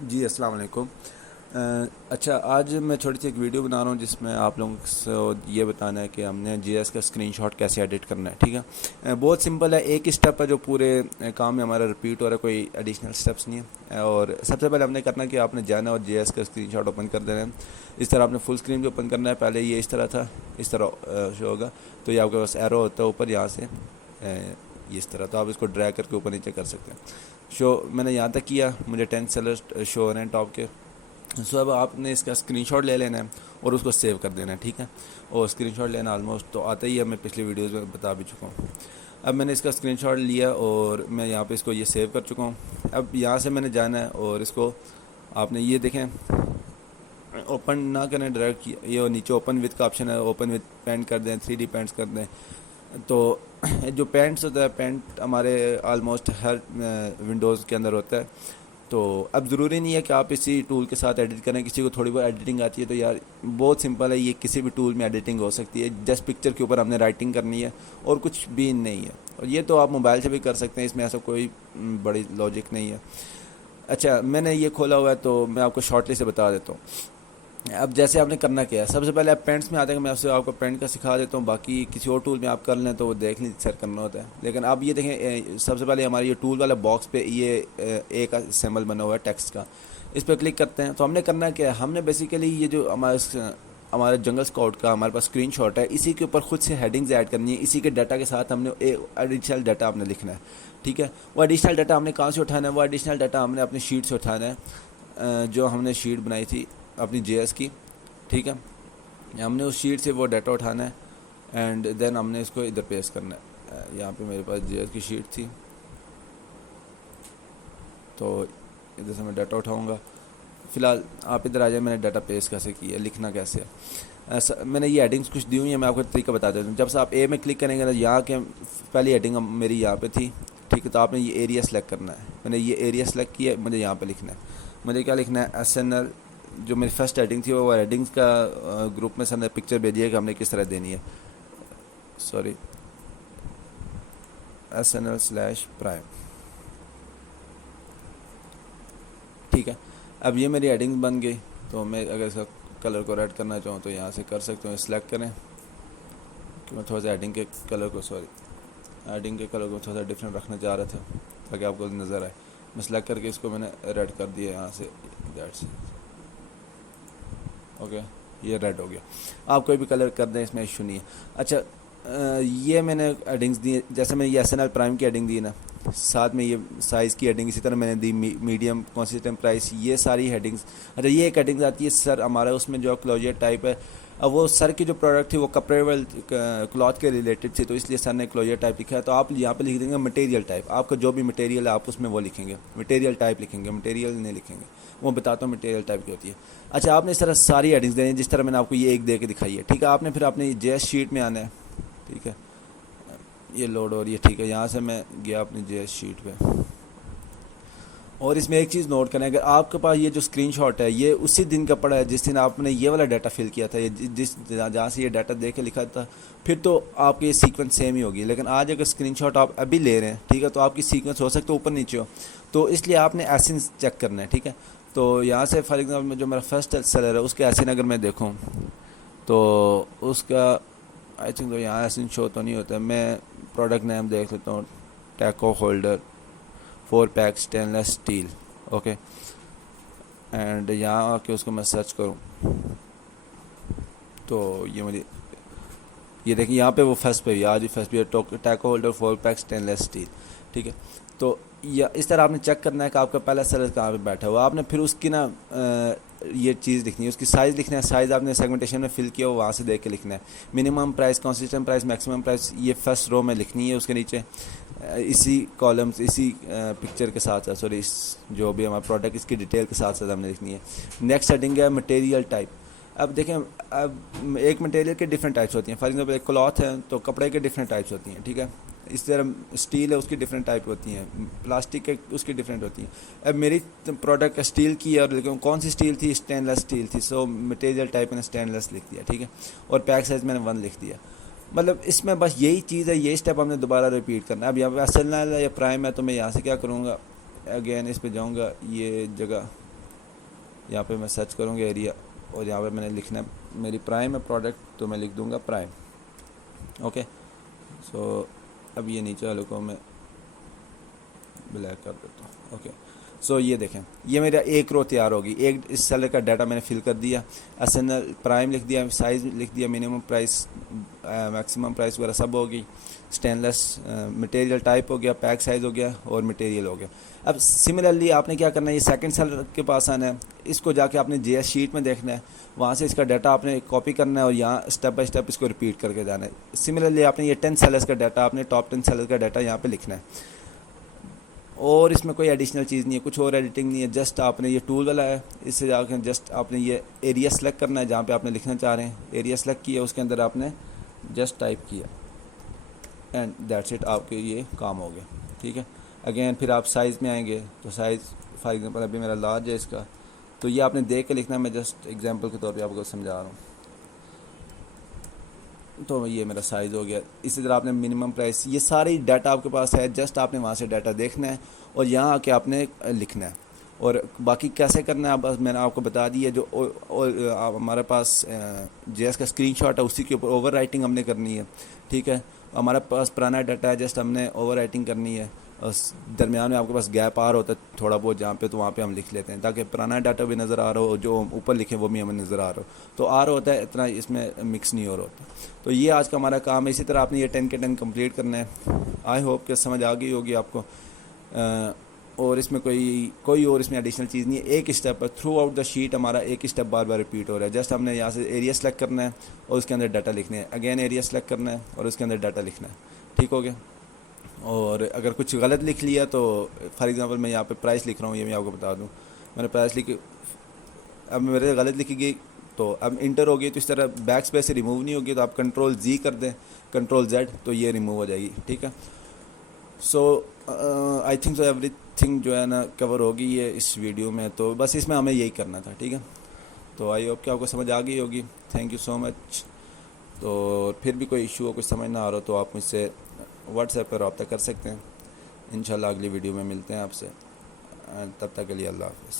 جی السلام علیکم۔ اچھا، آج میں چھوٹی سی ایک ویڈیو بنا رہا ہوں جس میں آپ لوگوں کو یہ بتانا ہے کہ ہم نے جی ایس کا اسکرین شاٹ کیسے ایڈٹ کرنا ہے، ٹھیک ہے۔ بہت سمپل ہے، ایک اسٹیپ ہے جو پورے کام میں ہمارا رپیٹ ہو رہا ہے، کوئی ایڈیشنل اسٹیپس نہیں ہے۔ اور سب سے پہلے ہم نے کرنا کہ آپ نے جانا اور جی ایس کا اسکرین شاٹ اوپن کر دینا ہے۔ اس طرح آپ نے فل اسکرین بھی اوپن کرنا ہے، پہلے یہ اس طرح تھا، اس طرح شو ہوگا، تو یہ آپ کے پاس ایرو ہوتا ہے اوپر یہاں سے، یہ اس طرح، تو آپ اس کو ڈریگ کر کے اوپر نیچے کر سکتے ہیں۔ شو میں نے یہاں تک کیا، مجھے 10 سیلر شو ہو رہے ہیں ٹاپ کے۔ سو اب آپ نے اس کا اسکرین شاٹ لے لینا ہے اور اس کو سیو کر دینا ہے، ٹھیک ہے۔ اور اسکرین شاٹ لینا آلموسٹ تو آتا ہی ہے، میں پچھلی ویڈیوز میں بتا بھی چکا ہوں۔ اب میں نے اس کا اسکرین شاٹ لیا اور میں یہاں پہ اس کو یہ سیو کر چکا ہوں۔ اب یہاں سے میں نے جانا ہے اور اس کو آپ نے یہ دیکھیں، اوپن نہ کریں ڈائریکٹ، یہ نیچے اوپن وتھ کا آپشن ہے، اوپن وتھ پینٹ کر دیں، 3D پینٹس کر دیں۔ تو جو پینٹس ہوتا ہے، پینٹ ہمارے آلموسٹ ہر ونڈوز کے اندر ہوتا ہے۔ تو اب ضروری نہیں ہے کہ آپ اسی ٹول کے ساتھ ایڈٹ کریں، کسی کو تھوڑی بہت ایڈیٹنگ آتی ہے تو یار بہت سمپل ہے، یہ کسی بھی ٹول میں ایڈیٹنگ ہو سکتی ہے، جسٹ پکچر کے اوپر ہم نے رائٹنگ کرنی ہے اور کچھ بھی نہیں ہے، اور یہ تو آپ موبائل سے بھی کر سکتے ہیں، اس میں ایسا کوئی بڑی لاجک نہیں ہے۔ اچھا، میں نے یہ کھولا ہوا ہے تو میں آپ کو شارٹلی سے بتا دیتا ہوں۔ اب جیسے آپ نے کرنا کیا ہے، سب سے پہلے آپ پینٹس میں آتے ہیں، میں آپ کو پینٹ کا سکھا دیتا ہوں، باقی کسی اور ٹول میں آپ کر لیں تو وہ دیکھ لیں سر کرنا ہوتا ہے۔ لیکن اب یہ دیکھیں، سب سے پہلے ہمارے یہ ٹول والا باکس پہ یہ ایک سمبل بنا ہوا ہے ٹیکسٹ کا، اس پہ کلک کرتے ہیں تو ہم نے کرنا کیا ہے، ہم نے بیسیکلی یہ جو ہمارا جنگل اسکاؤٹ کا ہمارے پاس اسکرین شاٹ ہے، اسی کے اوپر خود سے ہیڈنگز ایڈ کرنی ہے، اسی کے ڈاٹا کے ساتھ ہم نے ایڈیشنل ڈاٹا آپ نے لکھنا ہے، ٹھیک ہے۔ وہ ایڈیشنل ڈاٹا ہم نے کہاں سے اٹھانا ہے، وہ ایڈیشنل ڈاٹا ہم نے اپنی شیٹ سے اٹھانا ہے، جو ہم نے شیٹ بنائی تھی اپنی جے ایس کی، ٹھیک ہے۔ ہم نے اس شیٹ سے وہ ڈاٹا اٹھانا ہے اینڈ دین ہم نے اس کو ادھر پیسٹ کرنا ہے۔ یہاں پہ میرے پاس جے ایس کی شیٹ تھی تو ادھر سے میں ڈاٹا اٹھاؤں گا۔ فی الحال آپ ادھر آ جائیں، میں نے ڈاٹا پیسٹ کیسے کیا ہے، لکھنا کیسے ہے، میں نے یہ ایڈنگس کچھ دی ہوئی ہیں، میں آپ کو طریقہ بتا دیتا ہوں۔ جب سے آپ اے میں کلک کریں گے نا، یہاں کے پہلی ایڈنگ میری یہاں پہ تھی، ٹھیک ہے، تو آپ نے یہ ایریا سلیکٹ کرنا ہے۔ میں نے یہ ایریا سلیکٹ کیا ہے، مجھے یہاں پہ لکھنا ہے، مجھے کیا لکھنا ہے، ایس این ایل، جو میری فرسٹ ایڈنگ تھی وہ ایڈنگس کا گروپ میں سر نے پکچر بھیجی ہے کہ ہم نے کس طرح دینی ہے، سوری، SNL/پرائم، ٹھیک ہے۔ اب یہ میری ایڈنگ بن گئی، تو میں اگر اس کا کلر کو ریڈ کرنا چاہوں تو یہاں سے کر سکتے ہوں، سلیکٹ کریں کہ میں تھوڑا سا ایڈنگ کے کلر کو تھوڑا سا ڈفرینٹ رکھنا چاہ رہا تھا تاکہ آپ کو نظر آئے۔ میں سلیکٹ کر کے اس کو میں نے ریڈ کر دیا یہاں سے، دیٹس اوکے، یہ ریڈ ہو گیا۔ آپ کوئی بھی کلر کر دیں، اس میں ایشو نہیں ہے۔ اچھا، یہ میں نے ایڈنگس دی، جیسے میں یہ SNL/پرائم کی ایڈنگ دی نا، ساتھ میں یہ سائز کی ایڈنگ اسی طرح میں نے دی، میڈیم، کنسسٹنٹ پرائس، یہ ساری ہیڈنگس۔ اچھا، یہ ایک ایڈنگ آتی ہے سر، ہمارا اس میں جو کلوجر ٹائپ ہے، اب وہ سر کی جو پروڈکٹ تھی وہ کپڑے کلاتھ کے ریلیٹڈ تھی، تو اس لیے سر نے کلوجر ٹائپ لکھا ہے، تو آپ یہاں پہ لکھ دیں گے مٹیریل ٹائپ، آپ کا جو بھی مٹیریل ہے آپ اس میں وہ لکھیں گے، مٹیریل ٹائپ لکھیں گے، مٹیریل نہیں لکھیں گے، وہ بتاتا ہوں مٹیریل ٹائپ کی ہوتی ہے۔ اچھا، آپ نے اس طرح ساری ایڈنگس دینی ہیں جس طرح میں نے آپ کو یہ ایک دے کے دکھائی ہے، ٹھیک ہے۔ آپ نے پھر اپنی جے ایس شیٹ میں آنا ہے، ٹھیک ہے، یہ لوڈ ہو رہی ہے، ٹھیک ہے۔ یہاں سے میں گیا اپنی جے ایس شیٹ پہ، اور اس میں ایک چیز نوٹ کریں، اگر آپ کے پاس یہ جو اسکرین شاٹ ہے یہ اسی دن کا پڑا ہے جس دن آپ نے یہ والا ڈاٹا فل کیا تھا، جہاں سے یہ ڈاٹا دے کے لکھا تھا، پھر تو آپ کی یہ سیکوینس سیم ہی ہوگی۔ لیکن آج اگر اسکرین شاٹ آپ ابھی لے رہے ہیں، ٹھیک ہے، تو آپ کی سیکوینس ہو سکتا ہے اوپر نیچے ہو، تو اس لیے آپ نے ایسن چیک کرنا ہے، ٹھیک ہے۔ تو یہاں سے فار ایگزامپل جو میرا فرسٹ سیلر ہے اس کے ایسن اگر میں دیکھوں تو اس کا آئی تھنک تو یہاں ایسن شو تو نہیں ہوتا ہے، میں پروڈکٹ نیم دیکھ لیتا ہوں، taco holder 4 pack stainless steel, okay, and یہاں آ کے اس کو میں سرچ کروں تو یہ دیکھیں یہاں پہ وہ فرسٹ پہ آج ہی فرسٹ پہ ٹیکو ہولڈر 4 پیک اسٹینلیس اسٹیل، ٹھیک ہے۔ تو اس طرح آپ نے چیک کرنا ہے کہ آپ کا پہلا سیلر کہاں پہ بیٹھا ہوا، آپ نے پھر اس کی نا یہ چیز لکھنی ہے، اس کی سائز لکھنا ہے، سائز آپ نے سیگمنٹیشن میں فل کیا ہو وہاں سے دیکھ کے لکھنا ہے، minimum price, consistent price, maximum price, یہ فرسٹ رو میں لکھنی ہے، اس کے نیچے اسی کالمز، اسی پکچر کے ساتھ سوری، اس جو بھی ہمارا پروڈکٹ اس کی ڈیٹیل کے ساتھ ہم نے لکھنی ہے۔ نیکسٹ سیٹنگ ہے مٹیریل ٹائپ۔ اب دیکھیں، اب ایک مٹیریل کے ڈفرینٹ ٹائپس ہوتی ہیں، فار ایگزامپل ایک کلاتھ ہے تو کپڑے کے ڈفرینٹ ٹائپس ہوتی ہیں، ٹھیک ہے۔ اس طرح اسٹیل ہے، اس کی ڈفرینٹ ٹائپ ہوتی ہیں، پلاسٹک کے اس کی ڈفرینٹ ہوتی ہیں۔ اب میری پروڈکٹ اسٹیل کی ہے، اور لیکن کون سی اسٹیل تھی، اسٹینلیس اسٹیل تھی، سو مٹیریل ٹائپ میں نے اسٹینلیس لکھ دیا، ٹھیک ہے، اور پیک سائز میں نے 1 لکھ دیا۔ مطلب اس میں بس یہی چیز ہے، یہ اسٹیپ ہم نے دوبارہ ریپیٹ کرنا ہے۔ اب یہاں پہ SNL ہے یا پرائم ہے تو میں یہاں سے کیا کروں گا، اگین اس پہ جاؤں گا، یہ جگہ یہاں پہ میں سرچ کروں گا ایریا اور یہاں پہ میں نے لکھنا ہے میری پرائم ہے پروڈکٹ تو میں لکھ دوں گا پرائم. اوکے سو اب یہ نیچے والے کو میں بلیک کر دیتا ہوں. اوکے سو یہ دیکھیں یہ میرا ایک رو تیار ہوگی. ایک اس سیلر کا ڈاٹا میں نے فل کر دیا, ایس این ایل پرائم لکھ دیا, سائز لکھ دیا, منیمم پرائس میکسیمم پرائس وغیرہ سب ہوگی, اسٹین لیس مٹیریل ٹائپ ہو گیا, پیک سائز ہو گیا اور مٹیریل ہو گیا. اب سملرلی آپ نے کیا کرنا ہے, یہ سیکنڈ سیلر کے پاس آنا ہے, اس کو جا کے آپ نے جی ایس شیٹ میں دیکھنا ہے, وہاں سے اس کا ڈاٹا آپ نے کاپی کرنا ہے اور یہاں اسٹیپ بائی اسٹیپ اس کو ریپیٹ کر کے جانا ہے. سملرلی آپ نے یہ 10 سیلرس کا ڈاٹا آپ نے ٹاپ 10 سیلر کا ڈاٹا یہاں پہ لکھنا ہے, اور اس میں کوئی ایڈیشنل چیز نہیں ہے, کچھ اور ایڈیٹنگ نہیں ہے. جسٹ آپ نے یہ ٹول والا ہے, اس سے جا کے جسٹ آپ نے یہ ایریا سلیکٹ کرنا ہے جہاں پہ آپ نے لکھنا چاہ رہے ہیں. ایریا سلیکٹ کیا, اس کے اندر آپ نے جسٹ ٹائپ کیا اینڈ دیٹس اٹ, آپ کے یہ کام ہو گیا. ٹھیک ہے, اگین پھر آپ سائز میں آئیں گے تو سائز فار ایگزامپل ابھی میرا لارج ہے اس کا, تو یہ آپ نے دیکھ کے لکھنا ہے. میں جسٹ ایگزامپل کے طور پہ آپ کو سمجھا رہا ہوں. تو یہ میرا سائز ہو گیا. اسی طرح آپ نے منیمم پرائس, یہ ساری ڈاٹا آپ کے پاس ہے, جسٹ آپ نے وہاں سے ڈاٹا دیکھنا ہے اور یہاں آ کے آپ نے لکھنا ہے. اور باقی کیسے کرنا ہے بس میں نے آپ کو بتا دی ہے. جو ہمارے پاس جی ایس کا اسکرین شاٹ ہے اسی کے اوپر اوور رائٹنگ ہم نے کرنی ہے. ٹھیک ہے, ہمارے پاس پرانا ڈاٹا ہے, جسٹ ہم نے اوور رائٹنگ کرنی ہے. درمیان میں آپ کے پاس گیپ آ رہا ہوتا ہے تھوڑا بہت جہاں پہ, تو وہاں پہ ہم لکھ لیتے ہیں تاکہ پرانا ڈاٹا بھی نظر آ رہا ہو, جو اوپر لکھیں وہ بھی ہمیں نظر آ رہا ہو. تو آ رہا ہوتا ہے اتنا, اس میں مکس نہیں ہو رہا ہوتا. تو یہ آج کا ہمارا کام ہے. اسی طرح آپ نے یہ 10 کے 10 کمپلیٹ کرنا ہے. آئی ہوپ کہ سمجھ آ گئی ہوگی آپ کو, اور اس میں کوئی اور اس میں ایڈیشنل چیز نہیں ہے. ایک اسٹیپ ہے تھرو آؤٹ دا شیٹ, ہمارا ایک اسٹیپ بار بار ریپیٹ ہو رہا ہے. جسٹ ہم نے یہاں سے ایریا سلیکٹ کرنا ہے اور اس کے اندر ڈاٹا لکھنا ہے, اگین ایریا سلیکٹ کرنا ہے اور اس کے اندر ڈاٹا لکھنا ہے. ٹھیک ہو گیا. اور اگر کچھ غلط لکھ لیا تو فار ایگزامپل میں یہاں پہ پرائس لکھ رہا ہوں, یہ میں آپ کو بتا دوں, میں نے پرائس لکھی, اب میرے غلط لکھی گئی تو اب انٹر ہو گئی, تو اس طرح بیک اسپیس سے ریموو نہیں ہوگی, تو آپ کنٹرول زی کر دیں, کنٹرول زیڈ, تو یہ ریموو ہو جائے گی. ٹھیک ہے, so I think so everything جو ہے نا کور ہوگی ہے اس ویڈیو میں. تو بس اس میں ہمیں یہی کرنا تھا. ٹھیک ہے, تو آئی ہوپ کہ آپ کو سمجھ آ گئی ہوگی. تھینک یو سو مچ. تو پھر بھی کوئی ایشو ہو, کچھ سمجھ نہ آ رہا تو آپ مجھ سے واٹس ایپ پہ رابطہ کر سکتے ہیں. انشاءاللہ اگلی ویڈیو میں ملتے ہیں آپ سے. تب تک کے لیے اللہ حافظ.